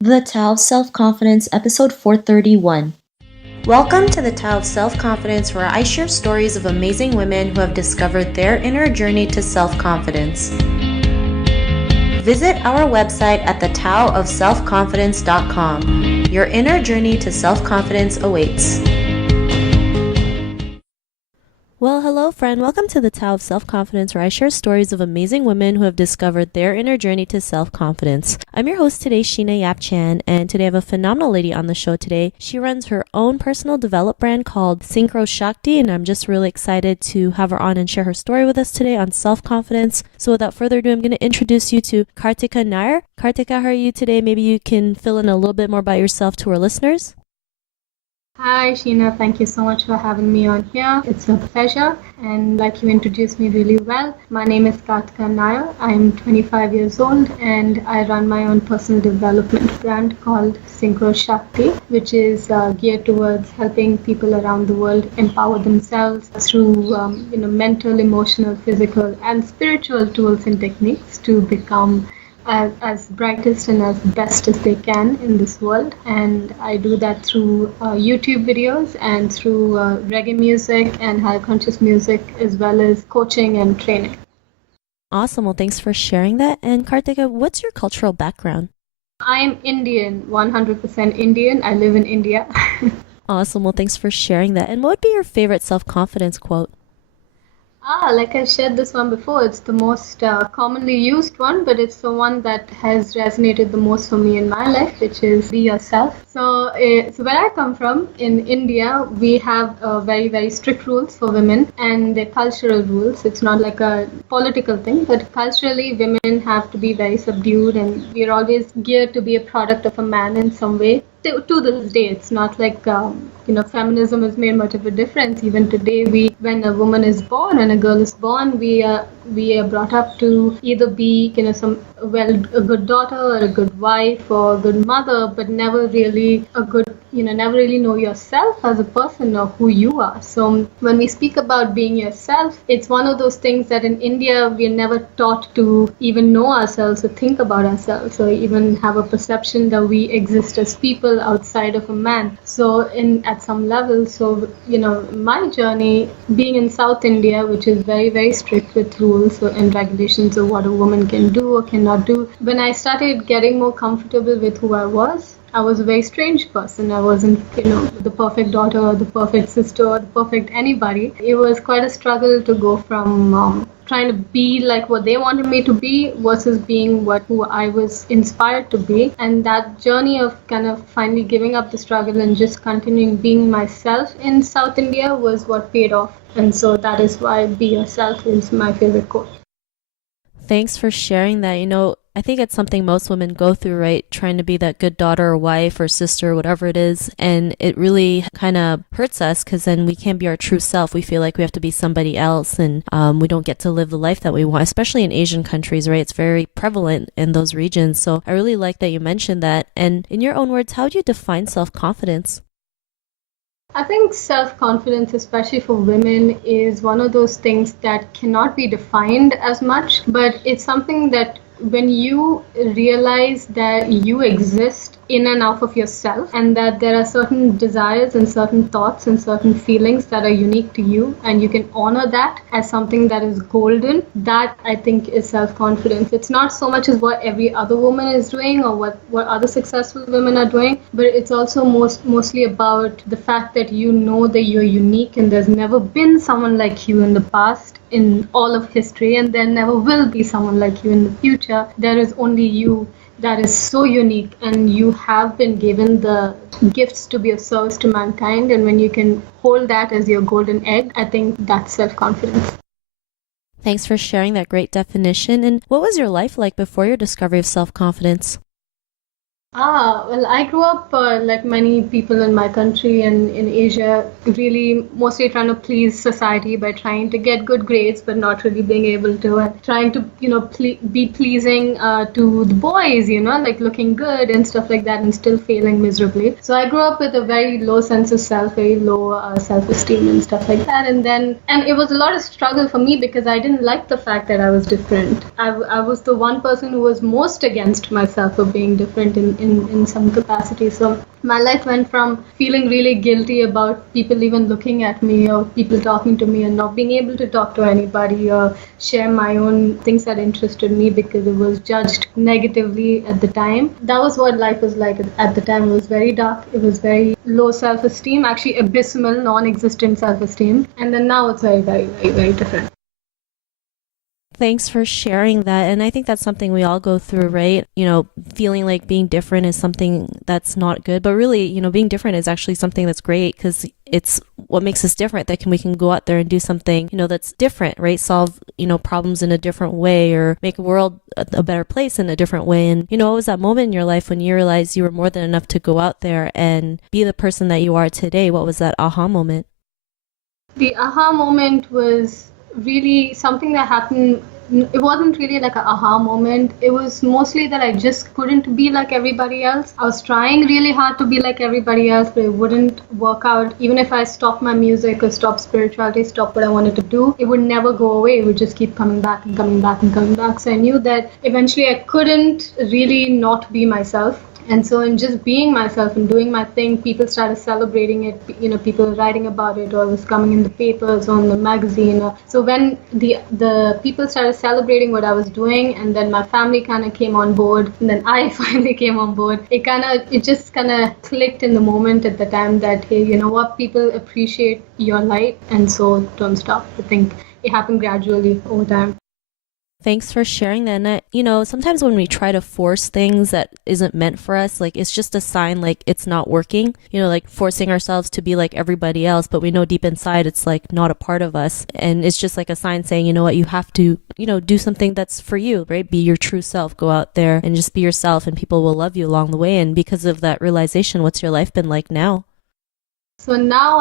The Tao of Self-Confidence, episode 431. Welcome to the Tao of Self-Confidence, where I share stories of amazing women who have discovered their inner journey to self-confidence. Visit our website at thetaoofselfconfidence.com. Your inner journey to self-confidence awaits. Well, hello, friend. Welcome to the Tao of Self-Confidence, where I share stories of amazing women who have discovered their inner journey to self-confidence. I'm your host today, Sheena Yap Chan, and today I have a phenomenal lady on the show today. She runs her own personal development brand called Synchroshakti, and I'm just really excited to have her on and share her story with us today on self-confidence. So without further ado, I'm going to introduce you to Kartika Nair. Kartika, how are you today? Maybe you can fill in a little bit more about yourself to our listeners. Hi Sheena, thank you so much for having me on here. It's a pleasure, and like you introduced me really well. My name is Kartika Nair. I'm 25 years old and I run my own personal development brand called Synchroshakti, which is geared towards helping people around the world empower themselves through mental, emotional, physical and spiritual tools and techniques to become as brightest and as best as they can in this world. And I do that through YouTube videos and through reggae music and high conscious music, as well as coaching and training. Awesome. Well, thanks for sharing that. And Kartika, what's your cultural background? I am Indian, 100% Indian. I live in India. Awesome. Well, thanks for sharing that. And what would be your favorite self-confidence quote? Like I shared this one before, it's the most commonly used one, but it's the one that has resonated the most for me in my life, which is be yourself. So where I come from, in India, we have very, very strict rules for women, and they're cultural rules. It's not like a political thing, but culturally, women have to be very subdued, and we're always geared to be a product of a man in some way. To this day, it's not like feminism has made much of a difference. Even today, when a woman is born and a girl is born, we are brought up to either be a good daughter or a good wife or a good mother, but never really never really know yourself as a person or who you are. So when we speak about being yourself, it's one of those things that in India we're never taught to even know ourselves or think about ourselves or even have a perception that we exist as people outside of a man. So at some level, my journey being in South India, which is very, very strict with rules and regulations of what a woman can do or cannot do, when I started getting more comfortable with who I was a very strange person. I wasn't, the perfect daughter or the perfect sister or the perfect anybody. It was quite a struggle to go from trying to be like what they wanted me to be versus being who I was inspired to be. And that journey of kind of finally giving up the struggle and just continuing being myself in South India was what paid off. And so that is why be yourself is my favorite quote. Thanks for sharing that. I think it's something most women go through, right? Trying to be that good daughter or wife or sister, whatever it is. And it really kind of hurts us because then we can't be our true self. We feel like we have to be somebody else and we don't get to live the life that we want, especially in Asian countries, right? It's very prevalent in those regions. So I really like that you mentioned that. And in your own words, how would you define self-confidence? I think self-confidence, especially for women, is one of those things that cannot be defined as much, but it's something that when you realize that you exist in and out of yourself and that there are certain desires and certain thoughts and certain feelings that are unique to you and you can honor that as something that is golden, that I think is self-confidence. It's not so much as what every other woman is doing or what other successful women are doing, but it's also mostly about the fact that you know that you're unique and there's never been someone like you in the past in all of history, and there never will be someone like you in the future. There is only you that is so unique, and you have been given the gifts to be of service to mankind. And when you can hold that as your golden egg, I think that's self-confidence. Thanks for sharing that great definition. And what was your life like before your discovery of self-confidence? Well, I grew up like many people in my country and in Asia, really mostly trying to please society by trying to get good grades, but not really being able to, and trying to, be pleasing to the boys, like looking good and stuff like that, and still failing miserably. So I grew up with a very low sense of self, very low self-esteem and stuff like that. And it was a lot of struggle for me because I didn't like the fact that I was different. I was the one person who was most against myself for being different in in some capacity. So my life went from feeling really guilty about people even looking at me or people talking to me and not being able to talk to anybody or share my own things that interested me because it was judged negatively at the time. That was what life was like at the time. It was very dark. It was very low self-esteem, actually abysmal, non-existent self-esteem. And then now it's very, very, very, very different. Thanks for sharing that. And I think that's something we all go through, right? Feeling like being different is something that's not good, but really, being different is actually something that's great because it's what makes us different, that we can go out there and do something, that's different, right? Solve, problems in a different way or make the world a better place in a different way. And, what was that moment in your life when you realized you were more than enough to go out there and be the person that you are today? What was that aha moment? The aha moment was really something that happened. It wasn't really like an aha moment. It was mostly that I just couldn't be like everybody else. I was trying really hard to be like everybody else, but it wouldn't work out. Even if I stopped my music or stopped spirituality, stopped what I wanted to do, it would never go away. It would just keep coming back and coming back and coming back. So I knew that eventually I couldn't really not be myself. And so in just being myself and doing my thing, people started celebrating it. People were writing about it, or it was coming in the papers or in the magazine. So when the people started celebrating what I was doing, and then my family kind of came on board, and then I finally came on board, it just kind of clicked in the moment at the time that, hey, you know what, people appreciate your light, and so don't stop. I think it happened gradually over time. Thanks for sharing that. And sometimes when we try to force things that isn't meant for us, like it's just a sign like it's not working, like forcing ourselves to be like everybody else, but we know deep inside it's like not a part of us. And it's just like a sign saying, you know what, you have to, do something that's for you, right? Be your true self, go out there and just be yourself, and people will love you along the way. And because of that realization, what's your life been like now? So now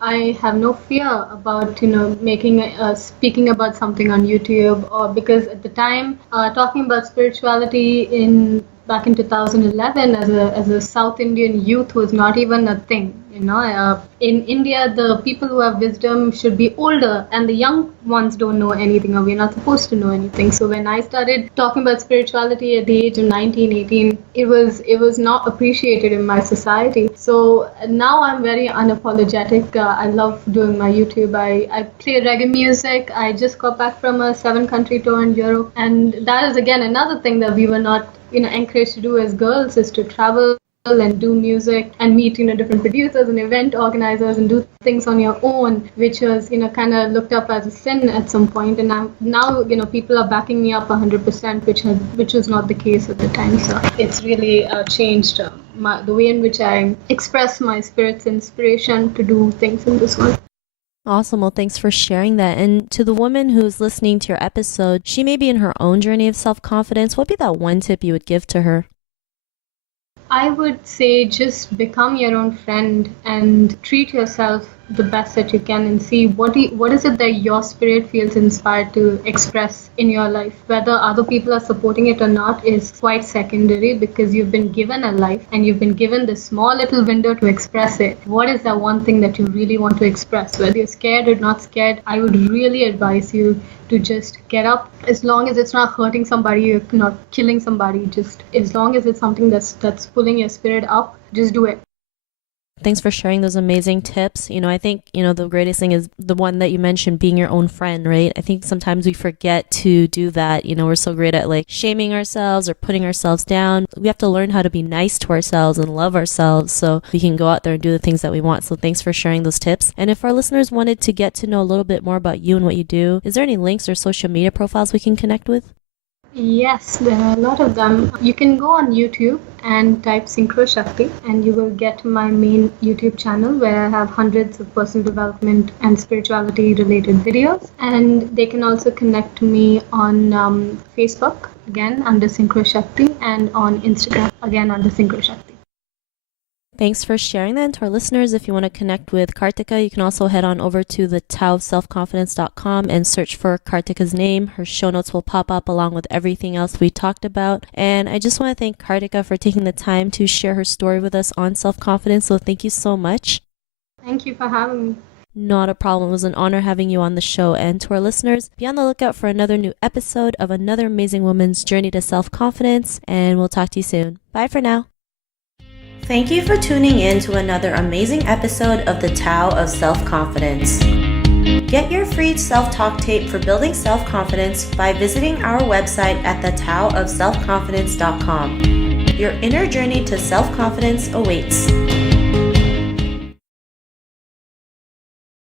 I have no fear about speaking about something on YouTube, or because at the time talking about spirituality back in 2011 as a South Indian youth was not even a thing. In India, the people who have wisdom should be older, and the young ones don't know anything, or we're not supposed to know anything. So when I started talking about spirituality at the age of 19, 18, it was not appreciated in my society. So now I'm very unapologetic. I love doing my YouTube. I play reggae music. I just got back from a 7-country tour in Europe, and that is again another thing that we were not encouraged to do as girls, is to travel and do music and meet different producers and event organizers and do things on your own, which was kind of looked up as a sin at some point. And now people are backing me up 100%, which was not the case at the time. So it's really changed the way in which I express my spirit's inspiration to do things in this world. Awesome. Well, thanks for sharing that. And to the woman who's listening to your episode, she may be in her own journey of self-confidence. What would be that one tip you would give to her? I would say just become your own friend and treat yourself the best that you can, and see what is it that your spirit feels inspired to express in your life. Whether other people are supporting it or not is quite secondary, because you've been given a life and you've been given this small little window to express it. What is that one thing that you really want to express? Whether you're scared or not scared, I would really advise you to just get up, as long as it's not hurting somebody, you're not killing somebody, just as long as it's something that's pulling your spirit up, just do it. Thanks for sharing those amazing tips. I think, the greatest thing is the one that you mentioned, being your own friend, right? I think sometimes we forget to do that. We're so great at like shaming ourselves or putting ourselves down. We have to learn how to be nice to ourselves and love ourselves so we can go out there and do the things that we want. So thanks for sharing those tips. And if our listeners wanted to get to know a little bit more about you and what you do, is there any links or social media profiles we can connect with? Yes, there are a lot of them. You can go on YouTube and type Synchroshakti, and you will get my main YouTube channel where I have hundreds of personal development and spirituality related videos. And they can also connect to me on Facebook, again under Synchroshakti, and on Instagram, again under Synchroshakti. Thanks for sharing that. And to our listeners, if you want to connect with Kartika, you can also head on over to the taoofselfconfidence.com and search for Kartika's name. Her show notes will pop up along with everything else we talked about. And I just want to thank Kartika for taking the time to share her story with us on self-confidence. So thank you so much. Thank you for having me. Not a problem. It was an honor having you on the show. And to our listeners, be on the lookout for another new episode of another amazing woman's journey to self-confidence. And we'll talk to you soon. Bye for now. Thank you for tuning in to another amazing episode of the Tao of Self-Confidence. Get your free self-talk tape for building self-confidence by visiting our website at thetaoofselfconfidence.com. Your inner journey to self-confidence awaits.